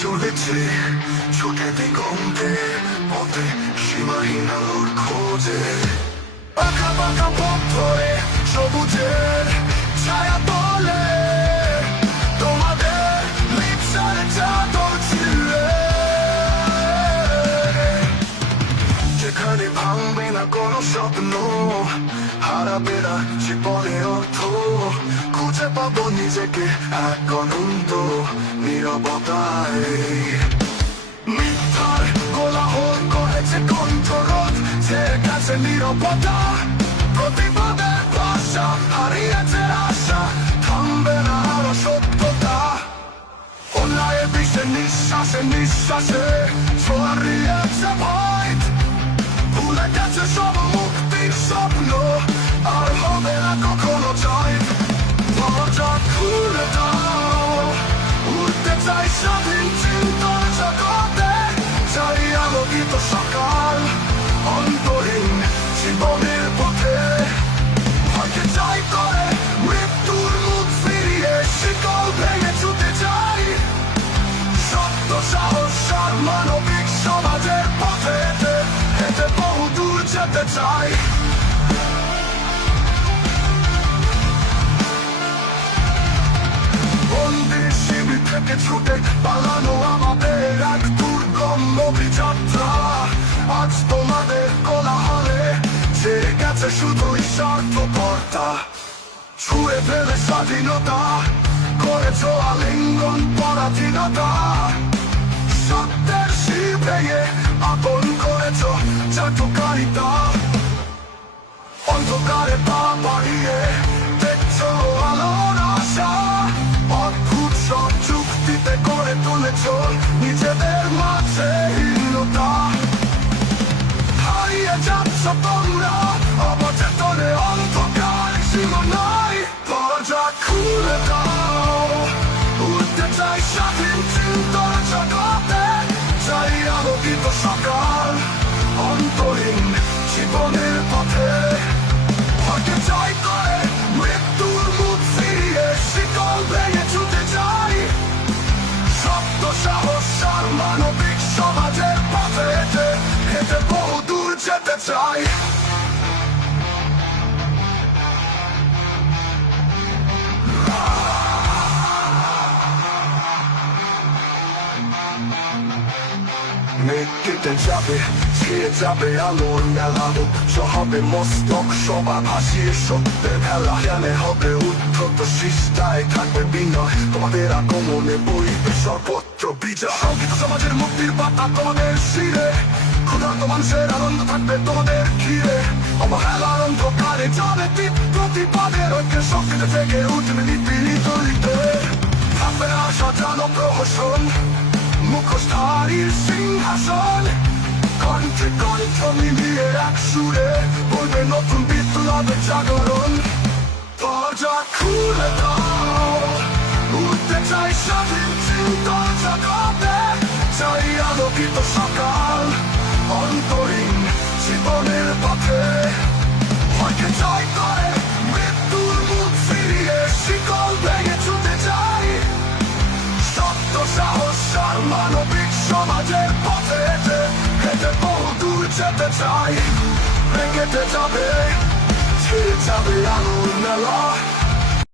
চলেছে ছুটে দিগন্তে পথে সীমাহীন আলোর খোঁজে পাকা পাকা পথ ধরে সবুজের ছায়া তোলে তোমাদের লিপসার চাদর ছিঁড়ে যেখানে ভাঙবে না কোনো স্বপ্ন হারাবে না জীবনে অর্থ খুঁজে পাবো নিজেকে এক অনন্ত নীরবতায় মিথ্যার কোলাহল করেছে কণ্ঠরোধ যে গেছে নীরবতা প্রতিবাদের ভাষা হারিয়েছে আশা থামবে না আরো সত্যতা অন্যায় বিষে নিঃশ্বাসে নিঃশ্বাসে ছড়িয়েছে ভয় ভুলে গেছে সব মুক্তির স্বপ্ন আর হবে না কখনো জয় দরজা খুলে দাও উঠতে চাই স্বাধীন চিন্তার জগতে চাই আলোকিত সকাল অন্তহীন জীবনের পথে ভাগ্যে চাই করে মৃত্যুর মুখ ফিরিয়ে শিকল ভেঙে ছুটে যাই সত্য সাহস আর মানবিক সমাজের পথে হেঁটে বহু দূর যেতে চাই বন্দির শিবির থেকে ছুটে পালানো আমাদের এক দুর্গম অভিযাত্রা আজ তোমাদের কোলাহলে যে গেছে শুধুই স্বার্থপরতা ছুঁয়ে ফেলে স্বাধীনতা করেছ আলিঙ্গন পরাধীনতা সত্যের শির ভেঙে আপন করেছ চাটুকারিতা অন্ধকারে পা বাড়িয়ে দেখছ আলোর আশা অদ্ভুত সব চুক্তিতে করে তুলেছ নিজেদের মাঝে হীনতা হারিয়ে যাচ্ছ তোমরা অবচেতনে অন্ধকার সীমানায় দরজা খুলে দাও উঠতে চাই স্বাধীন চিন্তার জগতে চাই আলোকিত সকাল অন্তহীন জীবনের পথে ভাগ্যে চাই করে মৃত্যুর মুখ ফিরিয়ে শিকল ভেঙে ছুটে যাই সত্য সাহস আর মানবিক সমাজের পথে হেঁটে বহু দূর যেতে চাই মেঘ কেটে যাবে ছেয়ে যাবে আলোর মেলা উচ্চ হবে মস্তক সবা ভাসিয়ে সত্যের ভেলা জ্ঞানে হবে উদ্ধত শিষ্টায় থাকবে বিনয় তোমাদের আগমনে বইবে সর্বত্র বিজয় সঙ্গীত সমাজের মুক্তির বার্তা তোমাদের শিরে ক্ষুধার্ত মানুষের আনন্দ থাকবে তোমাদের ঘিরে অবহেলার অন্ধকারে যাবে প্রতিবাদের ঐক্যের শক্তিতে থেকে উঠবে নিপীড়িত হৃদয়ে থাকবে না সাজানো প্রহসন মুখোশধারীর সিংহাসন কণ্ঠে কণ্ঠ মিলিয়ে এক সুরে বলবে নতুন বিপ্লবের জাগরণ দরজা খুলে দাও উঠতে চাই স্বাধীন চিন্তার জগতে চাই আলোকিত সকাল অন্তহীন জীবনের পথে ভাগ্যে চাই করে মৃত্যুর মুখ ফিরিয়ে শিকল ভেঙে ছুটে যাই সত্য সাহস আর মানবিক সমাজের পথে হেঁটে বহু দূর যেতে চাই ভেঙে যাবে ছিঁড়ে যাবে আলোর মেলা